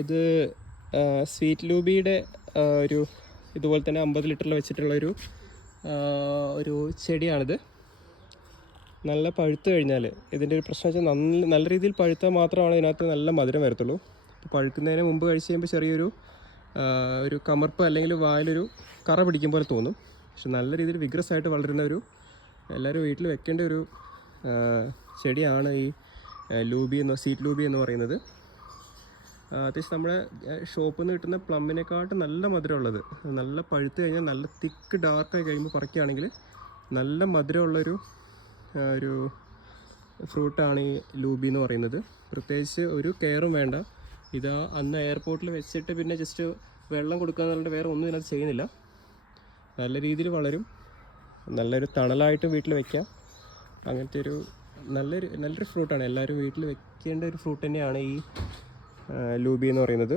ഇത് സ്വീറ്റ് ലൂബിയുടെ ഒരു ഇതുപോലെ തന്നെ 50 ലിറ്ററിൽ വെച്ചിട്ടുള്ളൊരു ഒരു ചെടിയാണിത്. നല്ല പഴുത്ത് കഴിഞ്ഞാൽ ഇതിൻ്റെ ഒരു പ്രശ്നം വെച്ചാൽ നല്ല രീതിയിൽ പഴുത്താൽ മാത്രമാണ് ഇതിനകത്ത് നല്ല മധുരം വരത്തുള്ളൂ. ഇപ്പോൾ പഴുക്കുന്നതിന് മുമ്പ് കഴിച്ച് കഴിയുമ്പോൾ ചെറിയൊരു ഒരു കമർപ്പ് അല്ലെങ്കിൽ വായിലൊരു കറ പിടിക്കും പോലെ തോന്നും. പക്ഷെ നല്ല രീതിയിൽ വിഗ്രസ് ആയിട്ട് വളരുന്ന ഒരു എല്ലാവരും വീട്ടിൽ വെക്കേണ്ട ഒരു ചെടിയാണ് ഈ സ്വീറ്റ് ലൂബി എന്ന് പറയുന്നത്. അത്യാവശ്യം നമ്മുടെ ഷോപ്പിൽ നിന്ന് കിട്ടുന്ന പ്ലമ്മിനെക്കാട്ടും നല്ല മധുരമുള്ളത്. നല്ല പഴുത്ത് കഴിഞ്ഞാൽ നല്ല തിക്ക് ഡാർക്കായി കഴിയുമ്പോൾ പറിക്കുകയാണെങ്കിൽ നല്ല മധുരമുള്ളൊരു ഒരു ഫ്രൂട്ടാണ് ഈ ലൂബി എന്ന് പറയുന്നത്. പ്രത്യേകിച്ച് ഒരു കെയറും വേണ്ട. ഇത് അന്ന് എയർപോർട്ടിൽ വെച്ചിട്ട് പിന്നെ ജസ്റ്റ് വെള്ളം കൊടുക്കുക എന്നുള്ളത് വേറെ ഒന്നും ഇതിനകത്ത് ചെയ്യുന്നില്ല. നല്ല രീതിയിൽ വളരും. നല്ലൊരു തണലായിട്ട് വീട്ടിൽ വയ്ക്കാം. അങ്ങനത്തെ ഒരു നല്ലൊരു ഫ്രൂട്ടാണ്. എല്ലാവരും വീട്ടിൽ വെക്കേണ്ട ഒരു ഫ്രൂട്ട് തന്നെയാണ് ഈ ലൂബി എന്ന് പറയുന്നത്.